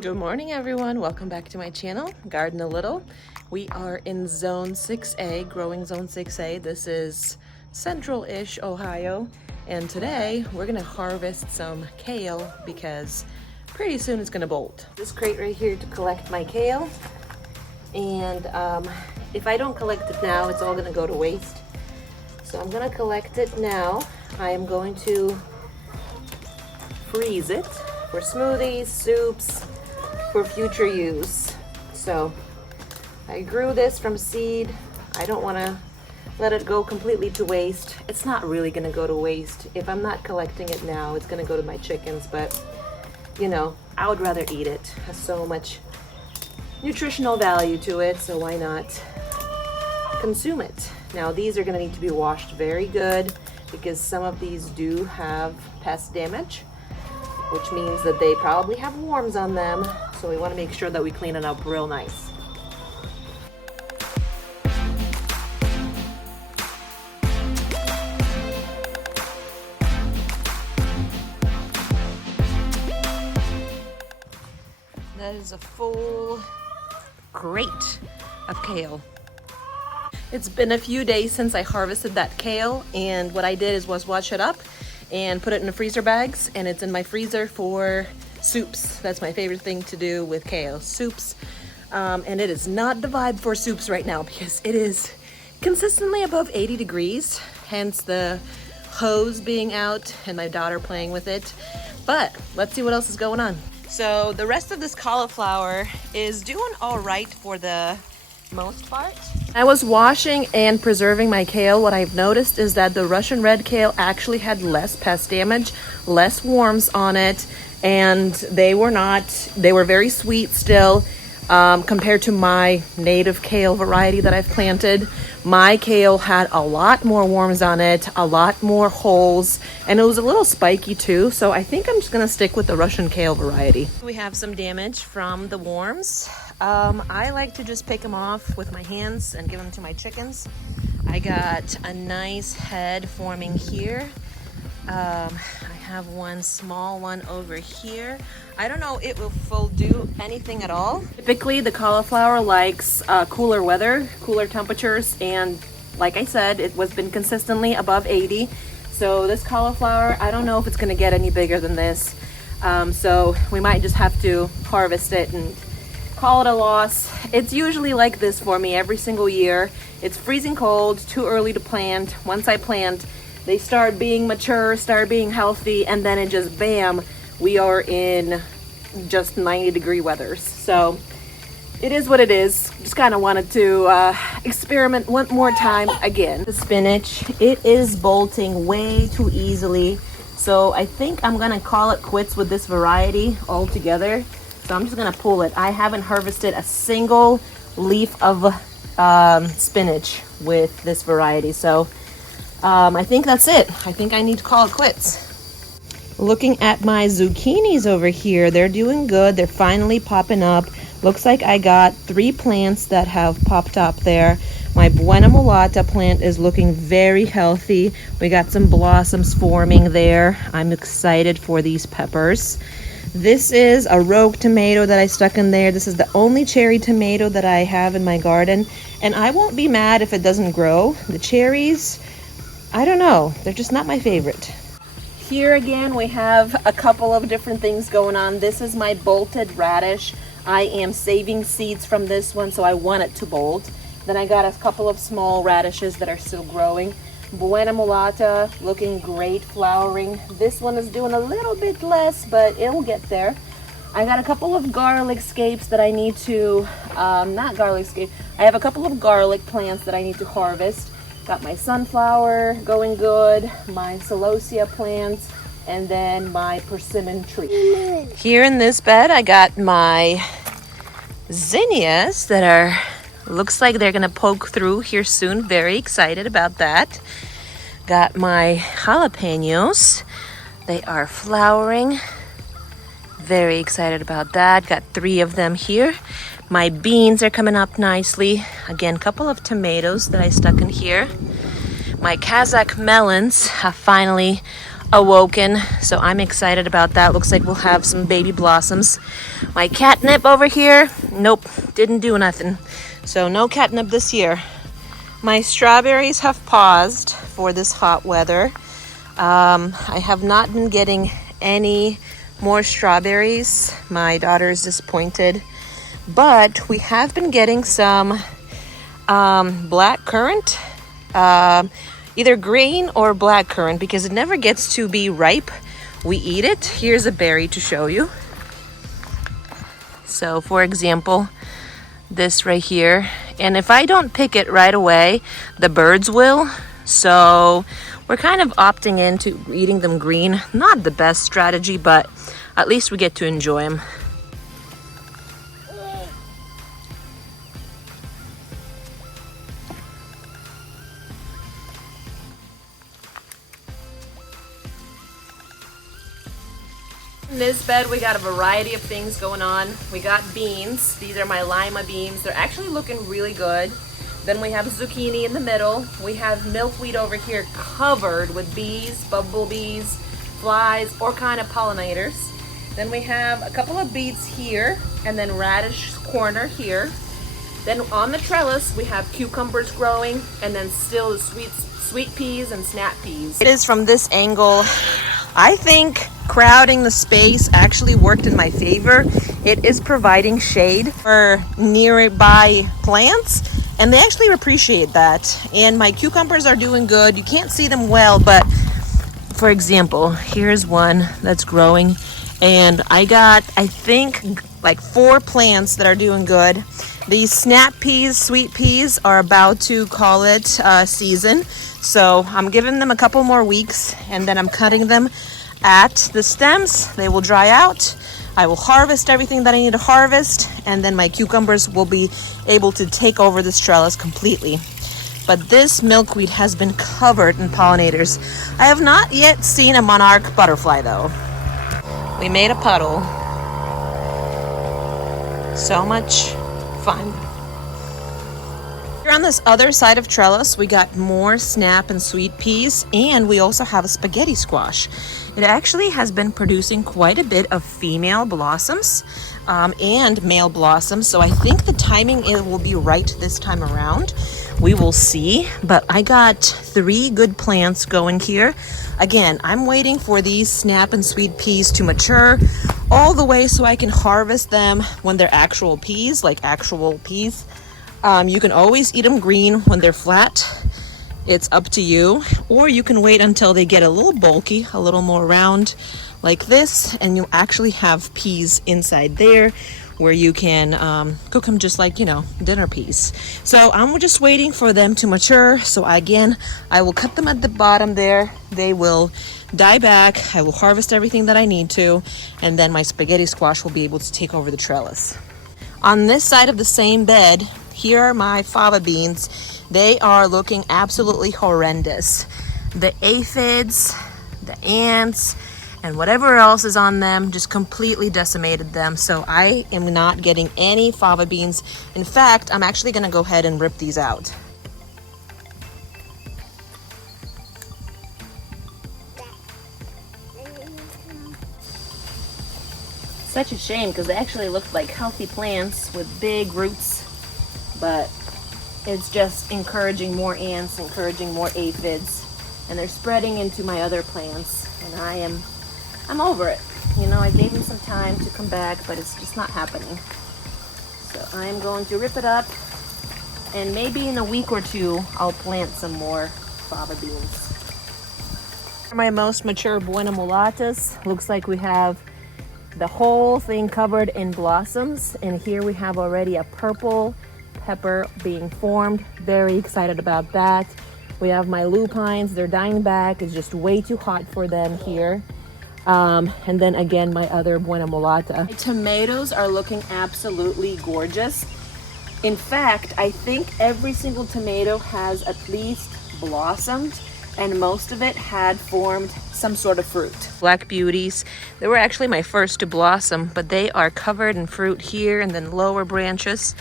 Good morning, everyone. Welcome back to my channel, Garden a Little. We are in Zone 6A, growing Zone 6A. This is central-ish Ohio. And today we're gonna harvest some kale because pretty soon it's gonna bolt. This crate right here to collect my kale. And if I don't collect it now, it's all gonna go to waste. So I'm gonna collect it now. I am going to freeze it for smoothies, soups, for future use. So I grew this from seed. I don't want to let it go completely to waste. It's not really going to go to waste. If I'm not collecting it now, it's going to go to my chickens, but you know, I would rather eat it. It has so much nutritional value to it, so why not consume it? Now these are going to need to be washed very good because some of these do have pest damage, which means that they probably have worms on them. So we want to make sure that we clean it up real nice. That is a full crate of kale. It's been a few days since I harvested that kale, and what I did was wash it up and put it in the freezer bags, and it's in my freezer for soups. That's my favorite thing to do with kale, soups. And it is not the vibe for soups right now because it is consistently above 80 degrees, hence the hose being out and my daughter playing with it. But let's see what else is going on. So the rest of this cauliflower is doing all right for the most part. I was washing and preserving my kale. What I've noticed is that the Russian red kale actually had less pest damage, less worms on it, and they were very sweet still compared to my native kale variety that I've planted. My kale had a lot more worms on it, a lot more holes, and it was a little spiky too, so I think I'm just gonna stick with the Russian kale variety. We have some damage from the worms. I like to just pick them off with my hands and give them to my chickens. I got a nice head forming here. I have one small one over here. I don't know if it will do anything at all. Typically the cauliflower likes cooler weather, cooler temperatures, and like I said, it was been consistently above 80. So this cauliflower, I don't know if it's gonna get any bigger than this. So we might just have to harvest it and call it a loss. It's usually like this for me every single year. It's freezing cold, too early to plant. Once I plant, they start being mature, start being healthy, and then it just bam, we are in just 90-degree weathers. So it is what it is. Just kind of wanted to experiment one more time again. The spinach, it is bolting way too easily. So I think I'm gonna call it quits with this variety altogether. So I'm just gonna pull it. I haven't harvested a single leaf of spinach with this variety. So I think that's it. I think I need to call it quits. Looking at my zucchinis over here, they're doing good. They're finally popping up. Looks like I got 3 plants that have popped up there. My Buena Mulata plant is looking very healthy. We got some blossoms forming there. I'm excited for these peppers. This is a rogue tomato that I stuck in there. This is the only cherry tomato that I have in my garden, and I won't be mad if it doesn't grow. The cherries, I don't know, they're just not my favorite. Here again we have a couple of different things going on. This is my bolted radish. I am saving seeds from this one, so I want it to bolt. Then I got a couple of small radishes that are still growing. Buena Mulata, looking great, flowering. This one is doing a little bit less, but it'll get there. I got a couple of garlic scapes that I need to, not garlic scape, I have a couple of garlic plants that I need to harvest. Got my sunflower going good, my celosia plants, and then my persimmon tree. Here in this bed, I got my zinnias that are, looks like they're gonna poke through here soon. Very excited about that. Got my jalapenos. They are flowering. Very excited about that. Got 3 of them here. My beans are coming up nicely. Again, a couple of tomatoes that I stuck in here. My Kazakh melons have finally awoken, so I'm excited about that. Looks like we'll have some baby blossoms. My catnip over here, nope, didn't do nothing. So no catnip this year. My strawberries have paused for this hot weather. I have not been getting any more strawberries. My daughter is disappointed, but we have been getting some black currant, either green or black currant, because it never gets to be ripe. We eat it. Here's a berry to show you. So for example, this right here, and if I don't pick it right away, the birds will. So we're kind of opting into eating them green. Not the best strategy, but at least we get to enjoy them. In this bed, we got a variety of things going on. We got beans. These are my lima beans. They're actually looking really good. Then we have zucchini in the middle. We have milkweed over here covered with bees, bumblebees, flies, or kind of pollinators. Then we have a couple of beets here, and then radish corner here. Then on the trellis, we have cucumbers growing, and then still the sweet peas and snap peas. It is from this angle. I think crowding the space actually worked in my favor. It is providing shade for nearby plants, and they actually appreciate that. And my cucumbers are doing good. You can't see them well, but for example, here's one that's growing, and I got, I think, like 4 plants that are doing good. These snap peas, sweet peas, are about to call it season. So I'm giving them a couple more weeks, and then I'm cutting them at the stems. They will dry out. I will harvest everything that I need to harvest, and then my cucumbers will be able to take over this trellis completely. But this milkweed has been covered in pollinators. I have not yet seen a monarch butterfly though. We made a puddle. So much fun. Here on this other side of trellis, we got more snap and sweet peas, and we also have a spaghetti squash. It actually has been producing quite a bit of female blossoms and male blossoms, so I think the timing it will be right this time around. We will see, but I got 3 good plants going here. Again, I'm waiting for these snap and sweet peas to mature all the way so I can harvest them when they're actual peas, like actual peas. You can always eat them green when they're flat. It's up to you. Or you can wait until they get a little bulky, a little more round like this, and you actually have peas inside there where you can cook them just like, you know, dinner peas. So I'm just waiting for them to mature. So again, I will cut them at the bottom there. They will die back. I will harvest everything that I need to, and then my spaghetti squash will be able to take over the trellis. On this side of the same bed, here are my fava beans. They are looking absolutely horrendous. The aphids, the ants, and whatever else is on them just completely decimated them. So I am not getting any fava beans. In fact, I'm actually gonna go ahead and rip these out. Such a shame, because they actually looked like healthy plants with big roots, but it's just encouraging more ants, encouraging more aphids, and they're spreading into my other plants, and I'm over it. You know, I gave them some time to come back, but it's just not happening. So I'm going to rip it up, and maybe in a week or 2, I'll plant some more fava beans. My most mature Buena Mulatas. Looks like we have the whole thing covered in blossoms, and here we have already a purple pepper being formed. Very excited about that. We have my lupines. They're dying back. It's just way too hot for them here. And then again, my other Buena Mulata. My tomatoes are looking absolutely gorgeous. In fact, I think every single tomato has at least blossomed, and most of it had formed some sort of fruit. Black beauties, they were actually my first to blossom, but they are covered in fruit here and then lower branches.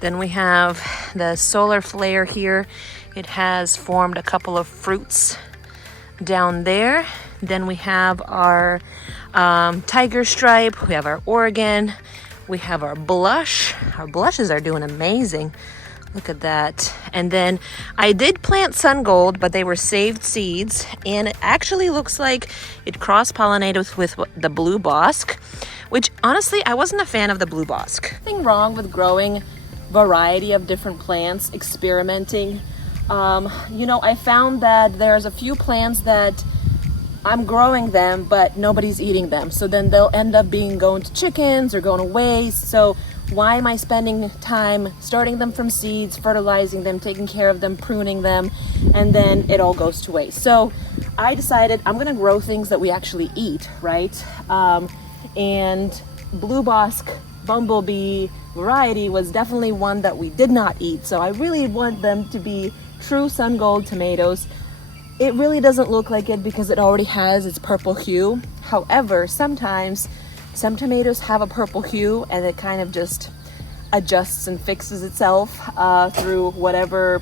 Then we have the solar flare here. It has formed a couple of fruits down there. Then we have our tiger stripe, we have our Oregon, we have our blush. Our blushes are doing amazing. Look at that. And then I did plant sun gold, but they were saved seeds, and it actually looks like it cross-pollinated with the blue bosque, which honestly, I wasn't a fan of the blue bosque. Nothing wrong with growing variety of different plants, experimenting. You know, I found that there's a few plants that I'm growing them, but nobody's eating them. So then they'll end up going to chickens or going to waste. So why am I spending time starting them from seeds, fertilizing them, taking care of them, pruning them, and then it all goes to waste? So I decided I'm gonna grow things that we actually eat, right? And blue bosque bumblebee variety was definitely one that we did not eat. So I really want them to be true sun gold tomatoes. It really doesn't look like it because it already has its purple hue. However, sometimes some tomatoes have a purple hue and it kind of just adjusts and fixes itself through whatever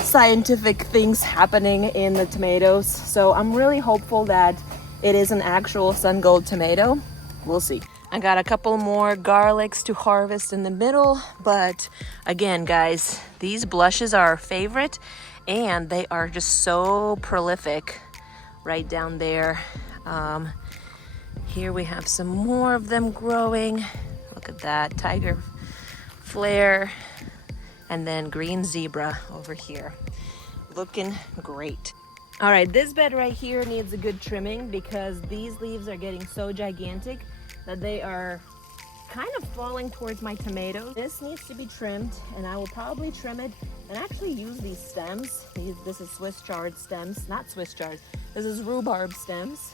scientific things happening in the tomatoes. So I'm really hopeful that it is an actual sun gold tomato. We'll see. I got a couple more garlics to harvest in the middle, but again, guys, these blushes are our favorite and they are just so prolific right down there. Here we have some more of them growing. Look at that, tiger flare, and then green zebra over here. Looking great. All right, this bed right here needs a good trimming because these leaves are getting so gigantic that they are kind of falling towards my tomatoes. This needs to be trimmed, and I will probably trim it and actually use these stems. This is Swiss chard stems, not Swiss chard. This is rhubarb stems.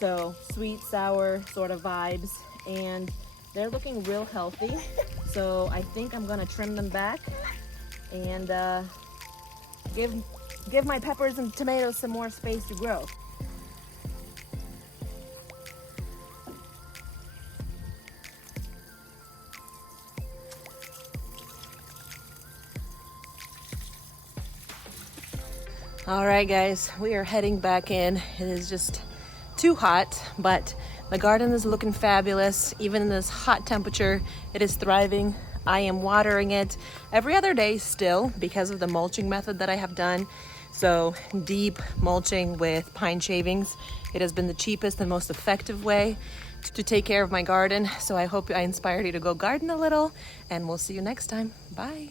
So sweet, sour sort of vibes, and they're looking real healthy. So I think I'm gonna trim them back and give my peppers and tomatoes some more space to grow. All right, guys, we are heading back in. It is just too hot, but the garden is looking fabulous. Even in this hot temperature, it is thriving. I am watering it every other day still because of the mulching method that I have done. So deep mulching with pine shavings. It has been the cheapest and most effective way to take care of my garden. So I hope I inspired you to go garden a little, and we'll see you next time. Bye.